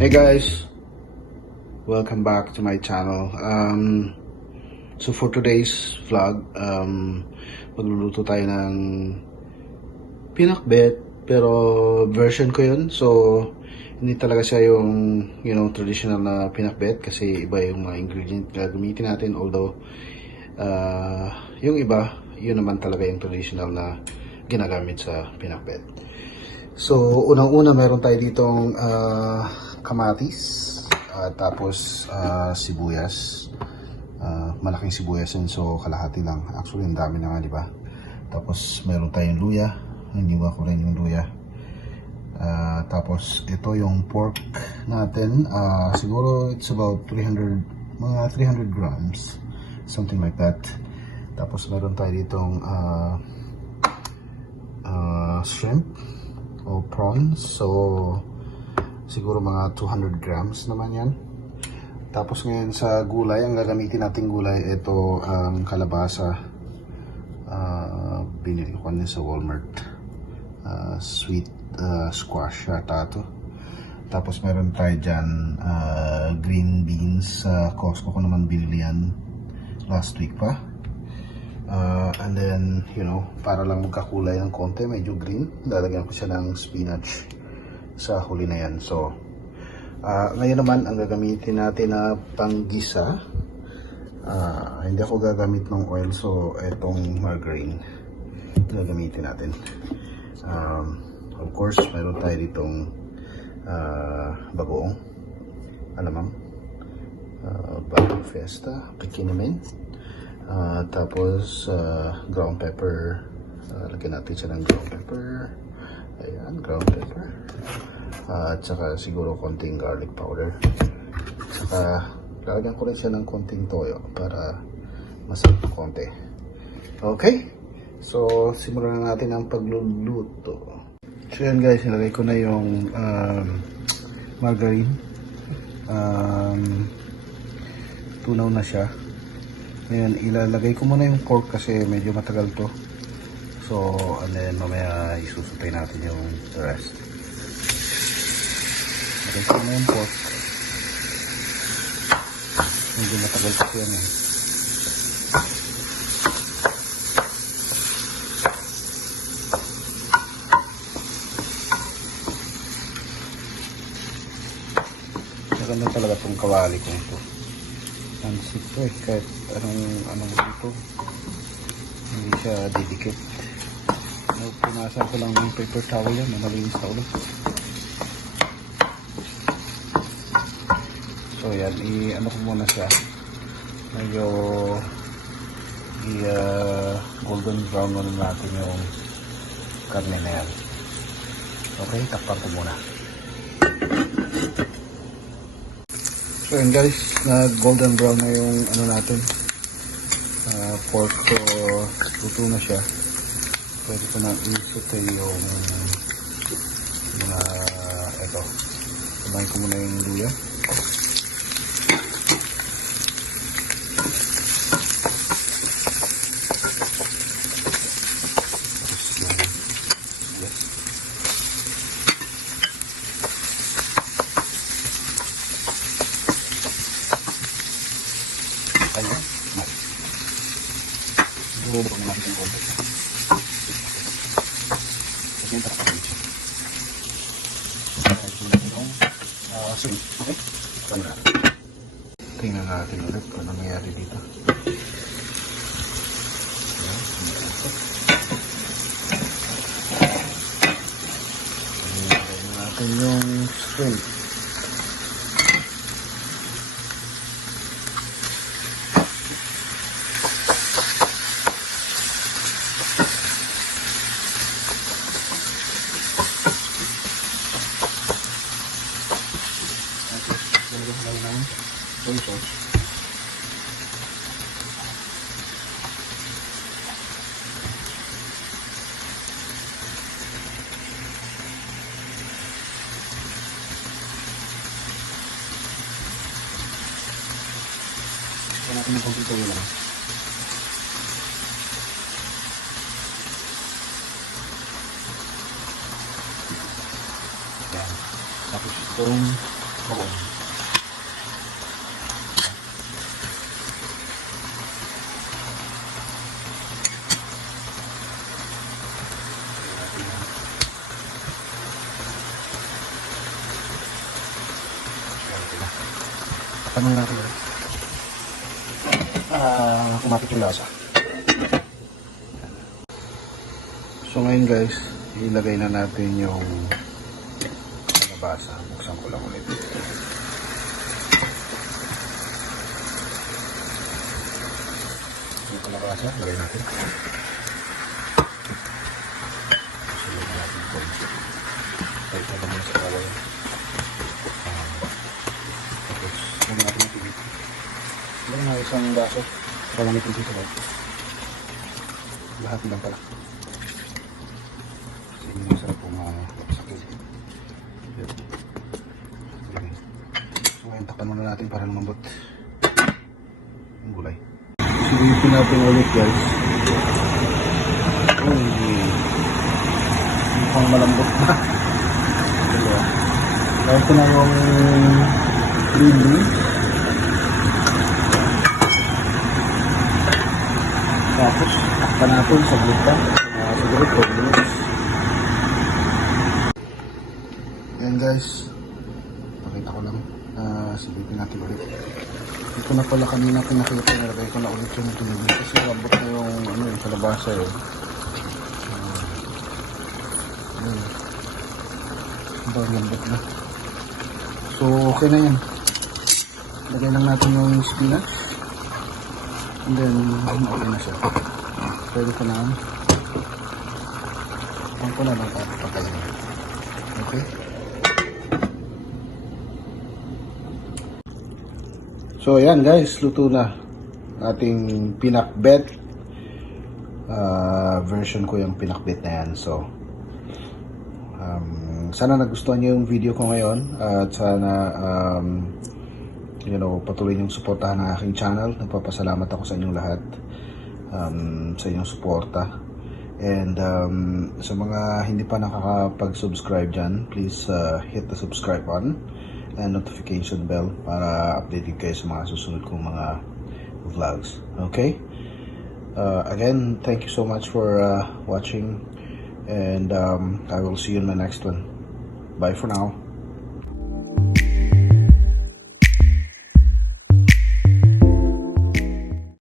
Hey guys, welcome back to my channel. So for today's vlog, magluluto tayo ng pinakbet, pero version ko yun. So hindi talaga siya yung traditional na pinakbet kasi iba yung mga ingredient na gamitin natin. Although yung iba, yun naman talaga yung traditional na ginagamit sa pinakbet. So unang-una meron tayo ditong kamatis, tapos sibuyas, malaking sibuyas yun, so kalahati lang. Actually ang dami na nga, di ba? Tapos meron tayong luya, hindi ba ko rin yung luya. Tapos ito yung pork natin, siguro it's about 300 grams, something like that. Tapos meron tayo ditong shrimp o prawns, so siguro mga 200 grams naman yan. Tapos ngayon sa gulay, ang gagamitin nating gulay, ito ang kalabasa, binili ko kanina sa Walmart, sweet squash yata ito. Tapos meron tayo dyan green beans, sa Costco ko naman binili yan last week pa. And then, para lang magkakulay ng konti, medyo green, lalagyan ko siya ng spinach sa huli na yan. So, ngayon naman, ang gagamitin natin na panggisa, hindi ako gagamit ng oil, so itong margarine gagamitin natin. Of course, meron tayo ditong bagoong alamang, bagong fiesta, pekinamen. Tapos ground pepper, lagyan natin siya ng ground pepper. Ayan, ground pepper. At saka siguro konting garlic powder. At saka lalagyan ko rin siya ng konting toyo para masarap ng konti. Okay, so simulan na natin ang pagluluto. So yan guys, nilagay ko na yung margarine. Tunaw na siya. Ngayon, ilalagay ko muna yung pork kasi medyo matagal to. So, and then mamaya isusupay natin yung the rest. Lagay ko muna yung pork. Medyo matagal kasi yan eh. Maganda talaga itong kawali ko ito. Pansit to eh, kahit anong dito, hindi siya didikit. Punasan ko lang ng paper towel yan, malinis na ulit. So yan, i-ano ko muna siya, medyo golden brown muna natin yung karne na yan. Okay, takpan ko muna. So yun guys, na golden brown na yung ano natin, pork, so luto na siya. Pwede ko na i-saute yung mga ito. Sabahin ko muna yung luya. Ayan. Bubuk na natin yung konti. Kasi yung takpan siya. Okay? Tingnan natin ulit kung ano nangyari dito. Ayan. Tingnan natin yung shrimp. Soy sauce. Ito natin yung konting toyo lang. Yan. Tapos itong bagoong. Tanong natin kumapit yung lasa. So ngayon guys, ilagay na natin yung kalabasa. Buksan ko lang ulit. Yung kalabasa, lagay natin. Sulog natin ito. Kahit na lang sa kaway. Tapos, lagay natin yung tubig. Lagay na isang baso. Parang may tubig sa bawah. Lahat lang pala. Kasi hindi masarap kung sakit. So ngayon takpan muna natin para lumambot yung gulay. Silipin natin ulit guys. Mukhang malambot na. Kaya ito na yung green beans. Tapos takpan natin sa gluta. Siguro 4 minutes. Ayan guys, pakita ko lang. Silipin natin ulit. Ito na pala kanina pinakita, nilagay ko na ulit yung tubig kasi lambot na yung kalabasa eh. Lambot na. So okay na yan. Lagay lang natin yung spinach. And then okay na siya. Pwede ko na ang ko na lang patayin. Okay. So ayan guys, luto na ating pinakbet. Version ko yung pinakbet na yan. So sana nagustuhan niyo yung video ko ngayon at sana patuloy niyong suportahan ang aking channel. Nagpapasalamat ako sa inyong lahat sa inyong suporta. And sa mga hindi pa nakakapag-subscribe dyan, please hit the subscribe button and notification bell para updated kayo sa mga susunod kong mga vlogs. Okay? Again, thank you so much for watching, and I will see you in the next one. Bye for now.